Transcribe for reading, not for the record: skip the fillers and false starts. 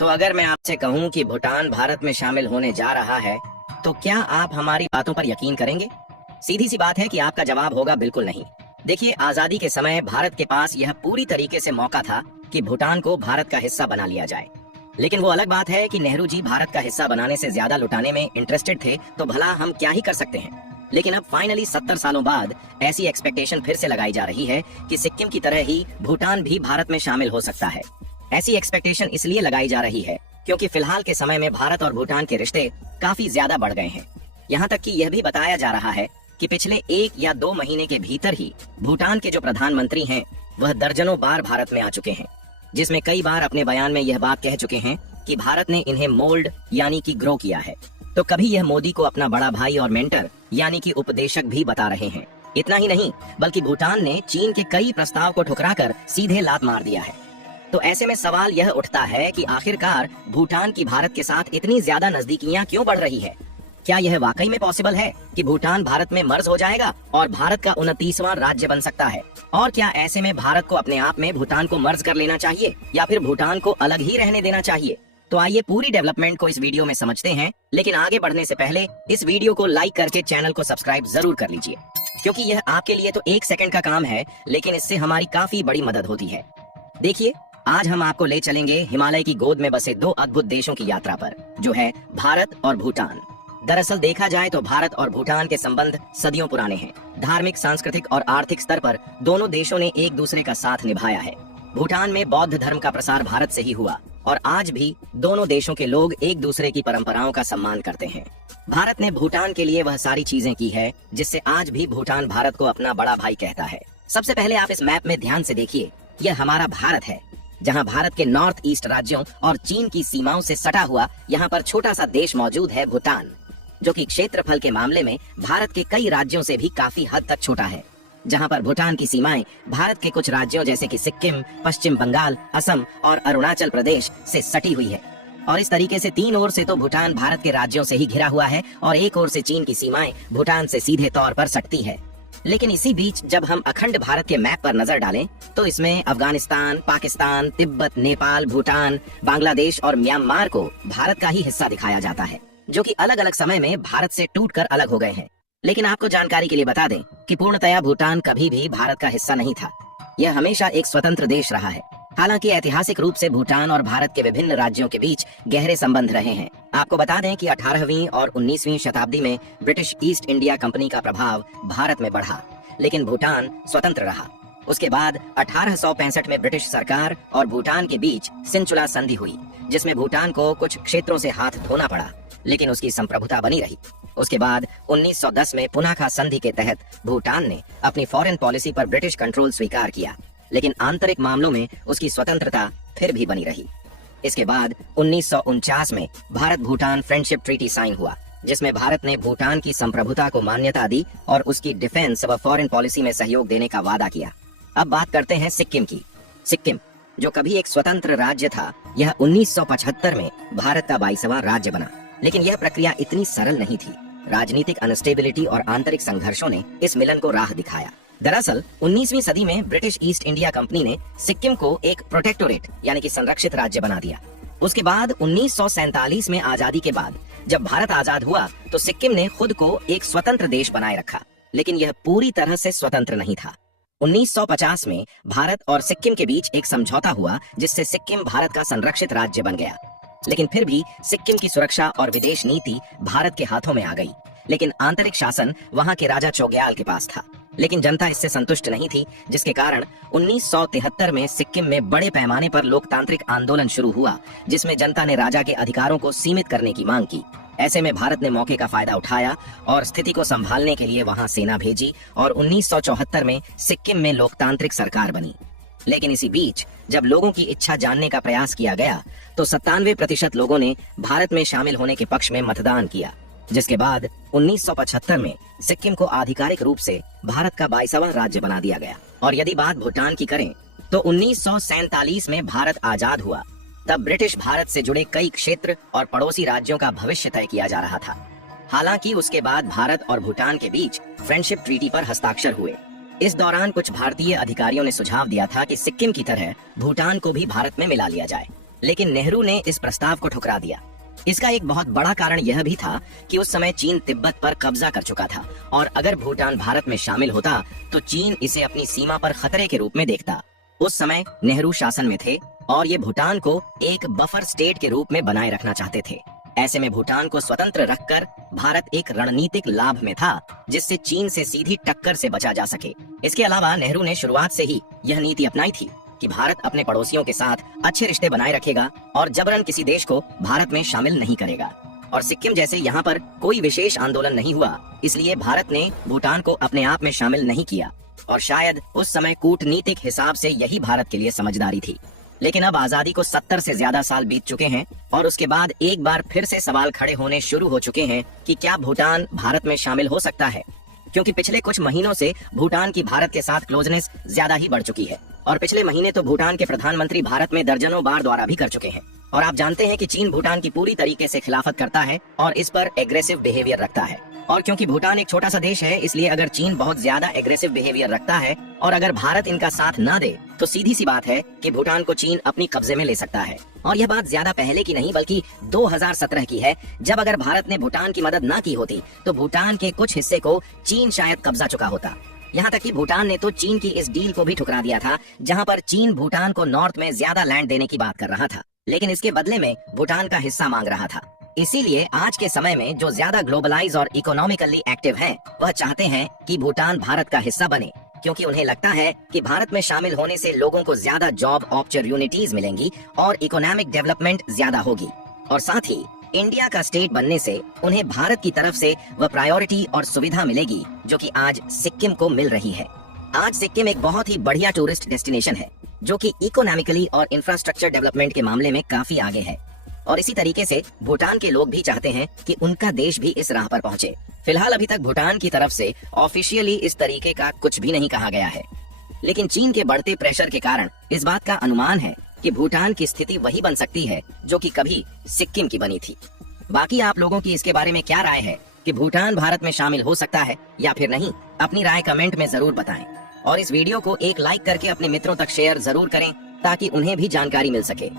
तो अगर मैं आपसे कहूं कि भूटान भारत में शामिल होने जा रहा है, तो क्या आप हमारी बातों पर यकीन करेंगे? सीधी सी बात है कि आपका जवाब होगा बिल्कुल नहीं। देखिए, आजादी के समय भारत के पास यह पूरी तरीके से मौका था कि भूटान को भारत का हिस्सा बना लिया जाए। लेकिन वो अलग बात है कि नेहरू जी भारत का हिस्सा बनाने से ज्यादा लुटाने में इंटरेस्टेड थे, तो भला हम क्या ही कर सकते हैं। लेकिन अब फाइनली 70 सालों बाद ऐसी एक्सपेक्टेशन फिर से लगाई जा रही है कि सिक्किम की तरह ही भूटान भी भारत में शामिल हो सकता है। ऐसी एक्सपेक्टेशन इसलिए लगाई जा रही है क्योंकि फिलहाल के समय में भारत और भूटान के रिश्ते काफी ज्यादा बढ़ गए हैं। यहाँ तक कि यह भी बताया जा रहा है कि पिछले 1 या 2 महीने के भीतर ही भूटान के जो प्रधानमंत्री हैं वह दर्जनों बार भारत में आ चुके हैं, जिसमें कई बार अपने बयान में यह बात कह चुके हैं कि भारत ने इन्हें मोल्ड यानी कि ग्रो किया है। तो कभी यह मोदी को अपना बड़ा भाई और मेंटर यानी कि उपदेशक भी बता रहे हैं। इतना ही नहीं, बल्कि भूटान ने चीन के कई प्रस्ताव को ठुकराकर सीधे लात मार दिया है। तो ऐसे में सवाल यह उठता है कि आखिरकार भूटान की भारत के साथ इतनी ज्यादा नजदीकियां क्यों बढ़ रही है? क्या यह वाकई में पॉसिबल है कि भूटान भारत में मर्ज हो जाएगा और भारत का 29वां राज्य बन सकता है? और क्या ऐसे में भारत को अपने आप में भूटान को मर्ज कर लेना चाहिए या फिर भूटान को अलग ही रहने देना चाहिए? तो आइए पूरी डेवलपमेंट को इस वीडियो में समझते हैं। लेकिन आगे बढ़ने से पहले इस वीडियो को लाइक करके चैनल को सब्सक्राइब जरूर कर लीजिए, क्योंकि यह आपके लिए तो 1 सेकंड का काम है, लेकिन इससे हमारी काफी बड़ी मदद होती है। देखिए, आज हम आपको ले चलेंगे हिमालय की गोद में बसे 2 अद्भुत देशों की यात्रा पर, जो है भारत और भूटान। दरअसल देखा जाए तो भारत और भूटान के संबंध सदियों पुराने हैं। धार्मिक, सांस्कृतिक और आर्थिक स्तर पर दोनों देशों ने एक दूसरे का साथ निभाया है। भूटान में बौद्ध धर्म का प्रसार भारत से ही हुआ और आज भी दोनों देशों के लोग एक दूसरे की परंपराओं का सम्मान करते हैं। भारत ने भूटान के लिए वह सारी चीजें की है जिससे आज भी भूटान भारत को अपना बड़ा भाई कहता है। सबसे पहले आप इस मैप में ध्यान से देखिए, यह हमारा भारत है, जहां भारत के नॉर्थ ईस्ट राज्यों और चीन की सीमाओं से सटा हुआ यहाँ पर छोटा सा देश मौजूद है भूटान, जो कि क्षेत्रफल के मामले में भारत के कई राज्यों से भी काफी हद तक छोटा है। जहां पर भूटान की सीमाएं भारत के कुछ राज्यों जैसे कि सिक्किम, पश्चिम बंगाल, असम और अरुणाचल प्रदेश से सटी हुई है। और इस तरीके से 3 ओर से तो भूटान भारत के राज्यों से ही घिरा हुआ है और एक ओर से चीन की सीमाएं भूटान से सीधे तौर पर सटती है। लेकिन इसी बीच जब हम अखंड भारत के मैप पर नजर डालें तो इसमें अफगानिस्तान, पाकिस्तान, तिब्बत, नेपाल, भूटान, बांग्लादेश और म्यांमार को भारत का ही हिस्सा दिखाया जाता है, जो कि अलग अलग समय में भारत से टूटकर अलग हो गए हैं। लेकिन आपको जानकारी के लिए बता दें कि पूर्णतया भूटान कभी भी भारत का हिस्सा नहीं था। यह हमेशा एक स्वतंत्र देश रहा है। हालांकि ऐतिहासिक रूप से भूटान और भारत के विभिन्न राज्यों के बीच गहरे संबंध रहे हैं। आपको बता दें कि 18वीं और 19वीं शताब्दी में ब्रिटिश ईस्ट इंडिया कंपनी का प्रभाव भारत में बढ़ा, लेकिन भूटान स्वतंत्र रहा। उसके बाद 1865 में ब्रिटिश सरकार और भूटान के बीच सिंचुला संधि हुई, जिसमें भूटान को कुछ क्षेत्रों से हाथ धोना पड़ा, लेकिन उसकी संप्रभुता बनी रही। उसके बाद 1910 में पुनाखा संधि के तहत भूटान ने अपनी फॉरेन पॉलिसी पर ब्रिटिश कंट्रोल स्वीकार किया, लेकिन आंतरिक मामलों में उसकी स्वतंत्रता फिर भी बनी रही। इसके बाद 1949 में Bharat Bhutan friendship treaty sign हुआ, जिसमें भारत ने भूटान की संप्रभुता को मान्यता दी और उसकी डिफेंस व फॉरेन पॉलिसी में सहयोग देने का वादा किया। अब बात करते हैं सिक्किम की। सिक्किम, जो कभी एक स्वतंत्र राज्य था, यह 1975 में भारत का 22वां राज्य बना। लेकिन यह प्रक्रिया इतनी सरल नहीं थी। राजनीतिक अनस्टेबिलिटी और आंतरिक संघर्षों ने इस मिलन को राह दिखाया। दरअसल 19वीं सदी में ब्रिटिश ईस्ट इंडिया कंपनी ने सिक्किम को एक प्रोटेक्टोरेट यानी कि संरक्षित राज्य बना दिया। उसके बाद 1947 में आजादी के बाद जब भारत आजाद हुआ तो सिक्किम ने खुद को एक स्वतंत्र देश बनाए रखा, लेकिन यह पूरी तरह से स्वतंत्र नहीं था। 1950 में भारत और सिक्किम के बीच एक समझौता हुआ, जिससे सिक्किम भारत का संरक्षित राज्य बन गया। लेकिन फिर भी सिक्किम की सुरक्षा और विदेश नीति भारत के हाथों में आ गई, लेकिन आंतरिक शासन वहां के राजा चोग्याल के पास था। लेकिन जनता इससे संतुष्ट नहीं थी, जिसके कारण 1973 में सिक्किम में बड़े पैमाने पर लोकतांत्रिक आंदोलन शुरू हुआ, जिसमें जनता ने राजा के अधिकारों को सीमित करने की मांग की। ऐसे में भारत ने मौके का फायदा उठाया और स्थिति को संभालने के लिए वहां सेना भेजी और 1974 में सिक्किम में लोकतांत्रिक सरकार बनी। लेकिन इसी बीच जब लोगों की इच्छा जानने का प्रयास किया गया तो 97% लोगों ने भारत में शामिल होने के पक्ष में मतदान किया, जिसके बाद 1975 में सिक्किम को आधिकारिक रूप से भारत का 22वां राज्य बना दिया गया। और यदि बात भूटान की करें तो 1947 में भारत आजाद हुआ। तब ब्रिटिश भारत से जुड़े कई क्षेत्र और पड़ोसी राज्यों का भविष्य तय किया जा रहा था। हालांकि उसके बाद भारत और भूटान के बीच फ्रेंडशिप ट्रीटी पर हस्ताक्षर हुए। इस दौरान कुछ भारतीय अधिकारियों ने सुझाव दिया था कि सिक्किम की तरह भूटान को भी भारत में मिला लिया जाए। लेकिन नेहरू ने इस प्रस्ताव को ठुकरा दिया। इसका एक बहुत बड़ा कारण यह भी था कि उस समय चीन तिब्बत पर कब्जा कर चुका था और अगर भूटान भारत में शामिल होता तो चीन इसे अपनी सीमा पर खतरे के रूप में देखता। उस समय नेहरू शासन में थे और ये भूटान को एक बफर स्टेट के रूप में बनाए रखना चाहते थे। ऐसे में भूटान को स्वतंत्र रखकर भारत एक रणनीतिक लाभ में था जिससे चीन से सीधी टक्कर से बचा जा सके। इसके अलावा नेहरू ने शुरुआत से ही यह नीति अपनाई थी कि भारत अपने पड़ोसियों के साथ अच्छे रिश्ते बनाए रखेगा और जबरन किसी देश को भारत में शामिल नहीं करेगा। और सिक्किम जैसे यहाँ पर कोई विशेष आंदोलन नहीं हुआ, इसलिए भारत ने भूटान को अपने आप में शामिल नहीं किया और शायद उस समय कूटनीतिक हिसाब से यही भारत के लिए समझदारी थी। लेकिन अब आजादी को 70 से ज्यादा साल बीत चुके हैं और उसके बाद एक बार फिर से सवाल खड़े होने शुरू हो चुके हैं कि क्या भूटान भारत में शामिल हो सकता है, क्योंकि पिछले कुछ महीनों से भूटान की भारत के साथ क्लोजनेस ज्यादा ही बढ़ चुकी है और पिछले महीने तो भूटान के प्रधानमंत्री भारत में दर्जनों बार दौरा भी कर चुके हैं। और आप जानते हैं कि चीन भूटान की पूरी तरीके से खिलाफत करता है और इस पर एग्रेसिव बिहेवियर रखता है। और क्योंकि भूटान एक छोटा सा देश है, इसलिए अगर चीन बहुत ज्यादा एग्रेसिव बिहेवियर रखता है और अगर भारत इनका साथ ना दे तो सीधी सी बात है कि भूटान को चीन अपनी कब्जे में ले सकता है। और यह बात ज्यादा पहले की नहीं बल्कि 2017 की है, जब अगर भारत ने भूटान की मदद ना की होती तो भूटान के कुछ हिस्से को चीन शायद कब्जा चुका होता। यहाँ तक कि भूटान ने तो चीन की इस डील को भी ठुकरा दिया था, जहाँ पर चीन भूटान को नॉर्थ में ज्यादा लैंड देने की बात कर रहा था, लेकिन इसके बदले में भूटान का हिस्सा मांग रहा था। इसीलिए आज के समय में जो ज्यादा ग्लोबलाइज और इकोनॉमिकली एक्टिव हैं, वह चाहते हैं कि भूटान भारत का हिस्सा बने, क्योंकि उन्हें लगता है कि भारत में शामिल होने से लोगों को ज्यादा जॉब अपॉर्चुनिटीज मिलेंगी और इकोनॉमिक डेवलपमेंट ज्यादा होगी। और साथ ही इंडिया का स्टेट बनने से उन्हें भारत की तरफ से वह प्रायोरिटी और सुविधा मिलेगी जो कि आज सिक्किम को मिल रही है। आज सिक्किम एक बहुत ही बढ़िया टूरिस्ट डेस्टिनेशन है जो कि इकोनॉमिकली और इंफ्रास्ट्रक्चर डेवलपमेंट के मामले में काफी आगे है। और इसी तरीके से भूटान के लोग भी चाहते हैं कि उनका देश भी इस राह पर पहुंचे। फिलहाल अभी तक भूटान की तरफ से ऑफिशियली इस तरीके का कुछ भी नहीं कहा गया है, लेकिन चीन के बढ़ते प्रेशर के कारण इस बात का अनुमान है कि भूटान की स्थिति वही बन सकती है जो कि कभी सिक्किम की बनी थी। बाकी आप लोगों की इसके बारे में क्या राय है कि भूटान भारत में शामिल हो सकता है या फिर नहीं? अपनी राय कमेंट में जरूर बताएं और इस वीडियो को एक लाइक करके अपने मित्रों तक शेयर जरूर करें ताकि उन्हें भी जानकारी मिल सके।